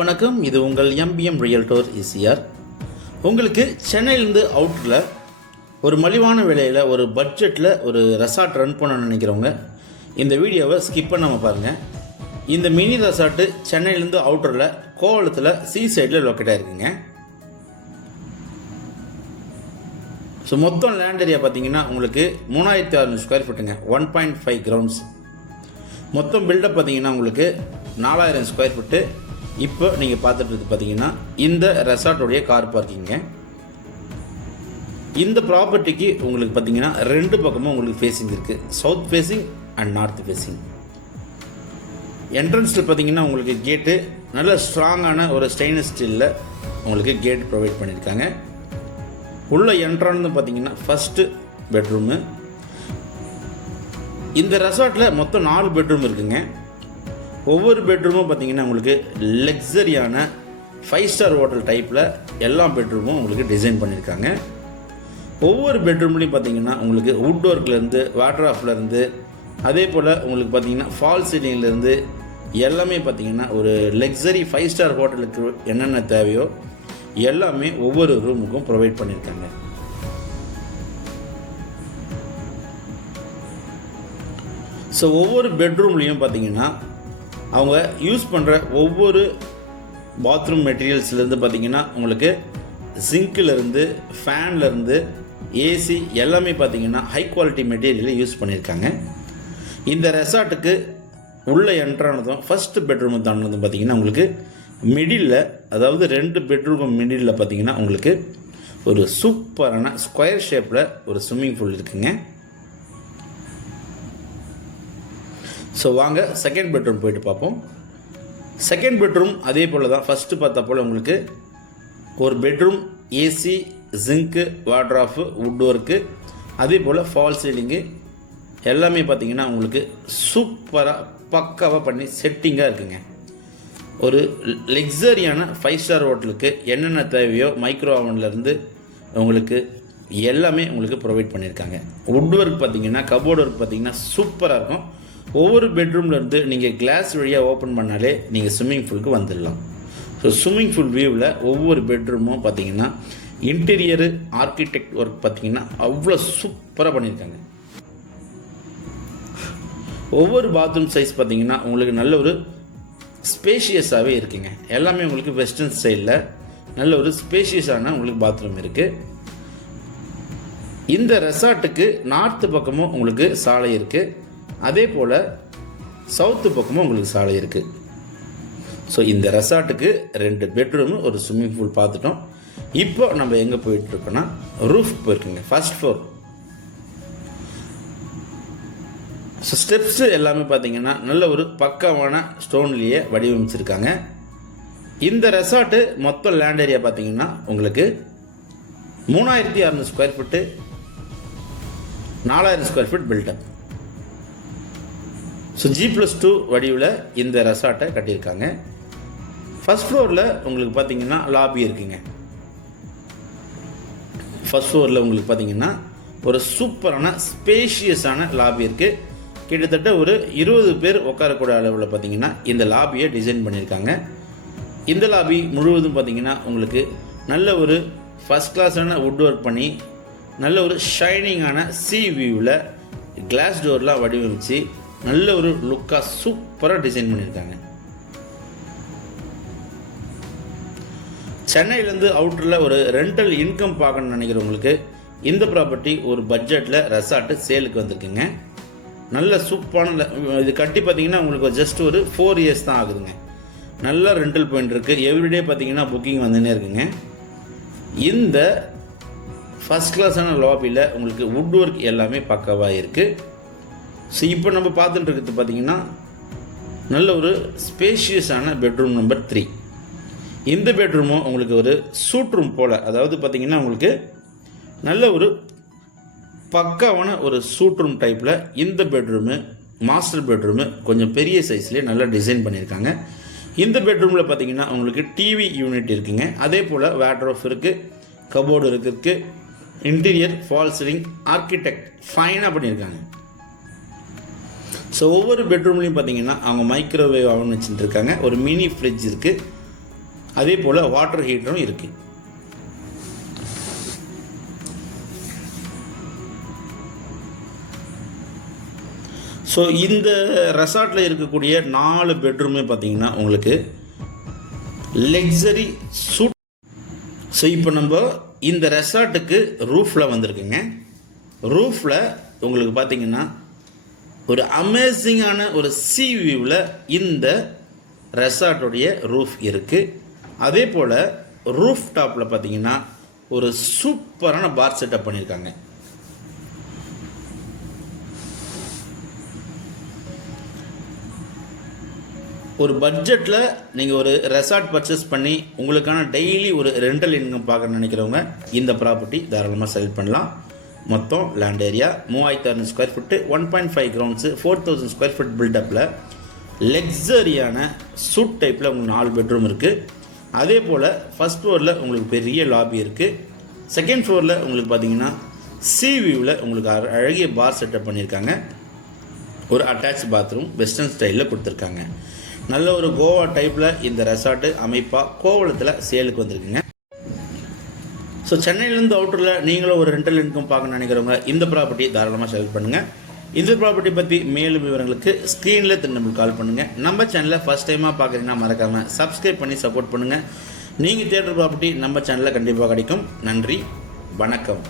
வணக்கம். இது உங்கள் எம்பிஎம் ரியல்டோர் ஈசிஆர். உங்களுக்கு சென்னையிலேருந்து அவுட்டரில் ஒரு மலிவான விலையில் ஒரு பட்ஜெட்டில் ஒரு ரெசார்ட் ரன் பண்ண நினைக்கிறவங்க இந்த வீடியோவை ஸ்கிப் பண்ணாமல் பாருங்கள். இந்த மினி ரெசார்ட்டு சென்னையிலேருந்து அவுட்டரில் கோவளத்தில் சீ சைடில் லொக்கேட் ஆகிருக்குங்க. ஸோ மொத்தம் லேண்ட் ஏரியா பார்த்தீங்கன்னா உங்களுக்கு 3600 ஸ்கொயர் ஃபீட்டுங்க, 1.5 கிரவுண்ட்ஸ். மொத்தம் பில்டப் பார்த்தீங்கன்னா உங்களுக்கு 4000 ஸ்கொயர் ஃபீட்டு. இப்போ நீங்கள் பார்த்துட்டு பார்த்தீங்கன்னா இந்த ரெசார்ட்டோடைய கார் பார்க்கிங்க. இந்த ப்ராப்பர்ட்டிக்கு உங்களுக்கு பார்த்தீங்கன்னா ரெண்டு பக்கமும் உங்களுக்கு ஃபேஸிங் இருக்குது, south facing and north facing. என்ட்ரன்ஸில் பார்த்தீங்கன்னா உங்களுக்கு கேட்டு நல்ல ஸ்ட்ராங்கான ஒரு ஸ்டெயின்லெஸ் ஸ்டீலில் உங்களுக்கு கேட் ப்ரொவைட் பண்ணியிருக்காங்க. உள்ள என்ட்ரானது பார்த்தீங்கன்னா ஃபஸ்ட்டு பெட்ரூமு. இந்த ரெசார்ட்டில் மொத்தம் 4 பெட்ரூம் இருக்குங்க. ஒவ்வொரு பெட்ரூமும் பார்த்தீங்கன்னா உங்களுக்கு லக்ஸரியான 5 ஸ்டார் ஹோட்டல் டைப்பில் எல்லா பெட்ரூமும் உங்களுக்கு டிசைன் பண்ணியிருக்காங்க. ஒவ்வொரு பெட்ரூம்லேயும் பார்த்தீங்கன்னா உங்களுக்கு வுட் ஒர்க்லேருந்து வாட்டர் அதே போல் உங்களுக்கு பார்த்தீங்கன்னா ஃபால் சீலிங்லேருந்து எல்லாமே பார்த்தீங்கன்னா ஒரு லக்ஸரி 5 ஸ்டார் ஹோட்டலுக்கு என்னென்ன தேவையோ எல்லாமே ஒவ்வொரு ரூமுக்கும் ப்ரொவைட் பண்ணியிருக்காங்க. ஸோ ஒவ்வொரு பெட்ரூம்லேயும் பார்த்தீங்கன்னா அவங்க யூஸ் பண்ணுற ஒவ்வொரு பாத்ரூம் மெட்டீரியல்ஸ்லேருந்து பார்த்தீங்கன்னா உங்களுக்கு சிங்க்லேருந்து ஃபேன்லேருந்து ஏசி எல்லாமே பார்த்தீங்கன்னா ஹை குவாலிட்டி மெட்டீரியலை யூஸ் பண்ணியிருக்காங்க. இந்த ரெசார்ட்டுக்கு உள்ளே என்ட்ரானதும் ஃபஸ்ட்டு பெட்ரூமு தாண்டினதும் பார்த்தீங்கன்னா உங்களுக்கு மிடில், அதாவது 2 பெட்ரூம் மிடில் பார்த்தீங்கன்னா உங்களுக்கு ஒரு சூப்பரான ஸ்கொயர் ஷேப்பில் ஒரு ஸ்விம்மிங் பூல் இருக்குங்க. ஸோ வாங்க செகண்ட் பெட்ரூம் போயிட்டு பார்ப்போம். செகண்ட் பெட்ரூம் அதே போல் தான் ஃபஸ்ட்டு பார்த்தா போல் உங்களுக்கு ஒரு bedroom AC, sink, wardrobe, wood work, அதே போல் ஃபால் சீலிங்கு எல்லாமே பார்த்தீங்கன்னா உங்களுக்கு சூப்பராக பக்காவாக பண்ணி செட்டிங்காக இருக்குங்க. ஒரு லக்ஸரியான 5 ஸ்டார் ஹோட்டலுக்கு என்னென்ன தேவையோ மைக்ரோ ஓவன்லேருந்து உங்களுக்கு எல்லாமே உங்களுக்கு ப்ரொவைட் பண்ணியிருக்காங்க. வுட் ஒர்க் பார்த்தீங்கன்னா கபோர்டு ஒர்க் பார்த்தீங்கன்னா சூப்பராக இருக்கும். ஒவ்வொரு பெட்ரூம்லேருந்து நீங்கள் கிளாஸ் வழியாக ஓப்பன் பண்ணாலே நீங்கள் ஸ்விம்மிங் பூலுக்கு வந்துடலாம். ஸோ ஸ்விம்மிங் பூல் வியூவில் ஒவ்வொரு பெட்ரூமும் பார்த்தீங்கன்னா இன்டீரியரு ஆர்கிடெக்ட் ஒர்க் பார்த்தீங்கன்னா அவ்வளோ சூப்பராக பண்ணியிருக்காங்க. ஒவ்வொரு பாத்ரூம் சைஸ் பார்த்தீங்கன்னா உங்களுக்கு நல்ல ஒரு ஸ்பேஷியஸாகவே இருக்குங்க. எல்லாமே உங்களுக்கு வெஸ்டர்ன் ஸ்டைலில் நல்ல ஒரு ஸ்பேஷியஸான உங்களுக்கு பாத்ரூம் இருக்குது. இந்த ரெசார்ட்டுக்கு நார்த்து பக்கமும் உங்களுக்கு சாலை இருக்குது, அதே போல் சவுத்து பக்கமும் உங்களுக்கு சாலை இருக்குது. ஸோ இந்த ரெசார்ட்டுக்கு 2 பெட்ரூமு ஒரு ஸ்விம்மிங் பூல் பார்த்துட்டோம். இப்போ நம்ம எங்கே போயிட்டுருக்கோன்னா ரூஃப் போயிருக்குங்க, ஃபர்ஸ்ட் ஃப்ளோர். ஸோ ஸ்டெப்ஸு எல்லாமே பார்த்தீங்கன்னா நல்ல ஒரு பக்காவான ஸ்டோன்லேயே வடிவமைச்சிருக்காங்க. இந்த ரெசார்ட்டு மொத்தம் லேண்ட் ஏரியா பார்த்தீங்கன்னா உங்களுக்கு 3600 square feet, 4000 square feet build up. So G+2 வடிவில் இந்த ரெசார்ட்டை கட்டியிருக்காங்க. ஃபஸ்ட் ஃப்ளோரில் உங்களுக்கு பார்த்தீங்கன்னா லாபி இருக்குங்க. ஃபஸ்ட் ஃப்ளோரில் உங்களுக்கு பார்த்தீங்கன்னா ஒரு சூப்பரான ஸ்பேஷியஸான லாபி இருக்குது. கிட்டத்தட்ட ஒரு 20 பேர் உட்காரக்கூடிய அளவில் பார்த்தீங்கன்னா இந்த லாபியை டிசைன் பண்ணியிருக்காங்க. இந்த லாபி முழுவதும் பார்த்தீங்கன்னா உங்களுக்கு நல்ல ஒரு ஃபஸ்ட் கிளாஸான வுட் ஒர்க் பண்ணி நல்ல ஒரு ஷைனிங்கான சி வியூவில் கிளாஸ் டோர்லாம் வடிவமைச்சு நல்ல ஒரு லுக்காக சூப்பராக டிசைன் பண்ணியிருக்காங்க. சென்னையிலேருந்து அவுட்டரில் ஒரு ரெண்டல் இன்கம் பார்க்கணும்னு நினைக்கிறவங்களுக்கு இந்த ப்ராப்பர்ட்டி ஒரு பட்ஜெட்டில் ரெசார்ட்டு சேலுக்கு வந்திருக்குங்க. நல்ல சூப்பரான இது கட்டி பார்த்தீங்கன்னா உங்களுக்கு ஜஸ்ட் ஒரு 4 இயர்ஸ் தான் ஆகுதுங்க. நல்ல ரெண்டல் பாயிண்ட் இருக்குது. எவ்ரிடே பார்த்தீங்கன்னா புக்கிங் வந்துன்னே இருக்குங்க. இந்த ஃபஸ்ட் கிளாஸான லாபியில் உங்களுக்கு வுட் ஒர்க் எல்லாமே பக்காவாக இருக்குது. ஸோ இப்போ நம்ம பார்த்துட்டு இருக்கிறது பார்த்தீங்கன்னா நல்ல ஒரு ஸ்பேஷியஸான பெட்ரூம் நம்பர் 3. இந்த பெட்ரூமும் உங்களுக்கு ஒரு சூட் ரூம் போல், அதாவது பார்த்தீங்கன்னா உங்களுக்கு நல்ல ஒரு பக்காவான ஒரு சூட் ரூம் டைப்பில் இந்த பெட்ரூமு மாஸ்டர் பெட்ரூமு கொஞ்சம் பெரிய சைஸ்லேயே நல்லா டிசைன் பண்ணியிருக்காங்க. இந்த பெட்ரூமில் பார்த்தீங்கன்னா உங்களுக்கு டிவி யூனிட் இருக்குங்க. அதே போல் வாட்ரோஃப் இருக்குது, கபோர்டு இருக்குது, இன்டீரியர் ஃபால் சீலிங் ஆர்கிடெக்ட் ஃபைனாக பண்ணியிருக்காங்க. ஸோ ஒவ்வொரு பெட்ரூம்லேயும் பார்த்தீங்கன்னா அவங்க மைக்ரோவேவ் அவன் வச்சுட்டு இருக்காங்க. ஒரு மினி ஃப்ரிட்ஜ் இருக்குது. அதே போல் வாட்டர் ஹீட்டரும் இருக்குது. ஸோ இந்த ரெசார்ட்டில் இருக்கக்கூடிய 4 பெட்ரூமே பார்த்தீங்கன்னா உங்களுக்கு லக்ஸரி சூட். ஸோ இப்போ நம்ம இந்த ரெசார்ட்டுக்கு ரூஃபில் வந்திருக்குங்க. ரூஃபில் உங்களுக்கு பார்த்தீங்கன்னா ஒரு அமேசிங்கான ஒரு சி வியூவில் இந்த ரெசார்ட்டுடைய ரூஃப் இருக்குது. அதே போல் ரூஃப் டாப்பில் பார்த்தீங்கன்னா ஒரு சூப்பரான பார் செட்டப் பண்ணியிருக்காங்க. ஒரு பட்ஜெட்டில் நீங்கள் ஒரு ரெசார்ட் பர்ச்சேஸ் பண்ணி உங்களுக்கான டெய்லி ஒரு ரெண்டல் இன்கம் பார்க்க நினைக்கிறவங்க இந்த ப்ராப்பர்ட்டி தாராளமாக செலக்ட் பண்ணலாம். மொத்தம் land area 3600 square feet, 1.5 grounds, 4000 square feet பில்டப்பில் லக்ஸரியான சூட் டைப்பில் உங்களுக்கு 4 பெட்ரூம் இருக்குது. அதே போல் ஃபஸ்ட் ஃப்ளோரில் உங்களுக்கு பெரிய லாபி இருக்குது. செகண்ட் ஃப்ளோரில் உங்களுக்கு பார்த்தீங்கன்னா சி வியூவில் உங்களுக்கு அழகிய பார் செட்டப் பண்ணியிருக்காங்க. ஒரு அட்டாச் பாத்ரூம் வெஸ்டர்ன் ஸ்டைலில் கொடுத்துருக்காங்க. நல்ல ஒரு கோவா டைப்பில் இந்த ரெசார்ட்டு அமைப்பாக கோவளத்தில் சேலுக்கு வந்திருக்குங்க. ஸோ சென்னையிலேருந்து அவுட்டரில் நீங்களும் ஒரு ரெண்டல் இன்கம் பார்க்க நினைக்கிறவங்க இந்த ப்ராப்பர்ட்டி தாராளமாக செலக்ட் பண்ணுங்கள். இந்த ப்ராப்பர்ட்டி பற்றி மேலும் விவரங்களுக்கு ஸ்க்ரீனில் திரும்ப கால் பண்ணுங்கள். நம்ம சேனலில் ஃபஸ்ட் டைமாக பார்க்குறீங்கன்னா மறக்காமல் சப்ஸ்கிரைப் பண்ணி சப்போர்ட் பண்ணுங்கள். நீங்கள் தேடுற ப்ராப்பர்ட்டி நம்ம சேனலில் கண்டிப்பாக கிடைக்கும். நன்றி, வணக்கம்.